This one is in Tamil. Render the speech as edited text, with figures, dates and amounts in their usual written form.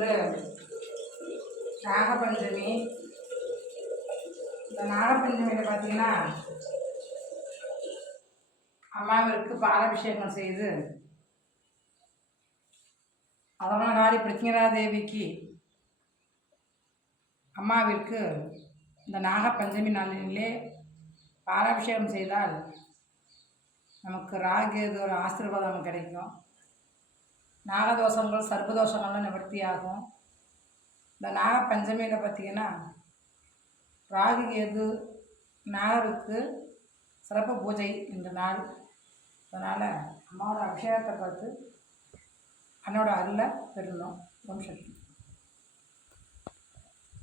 இன்று நாகபஞ்சமி. இந்த நாகபஞ்சமியில் பார்த்தீங்கன்னா அம்மாவிற்கு பாலாபிஷேகம் செய்து அதனாடி பிரத்யங்கரா தேவிக்கு அம்மாவிற்கு இந்த நாகபஞ்சமி நாளிலே பாலாபிஷேகம் செய்தால் நமக்கு ராகேது ஒரு ஆசீர்வாதம் கிடைக்கும். நாகதோஷங்கள் சர்ப்பதோஷங்கள்லாம் நிவர்த்தியாகும். இந்த நாகபஞ்சமியில் பார்த்திங்கன்னா ராகு கேது நாகருக்கு சிறப்பு பூஜை இந்த நாள். அதனால் அம்மாவோட அபிஷேகத்தை பார்த்து அண்ணோட அருளை பெறணும். ஓம் சக்தி.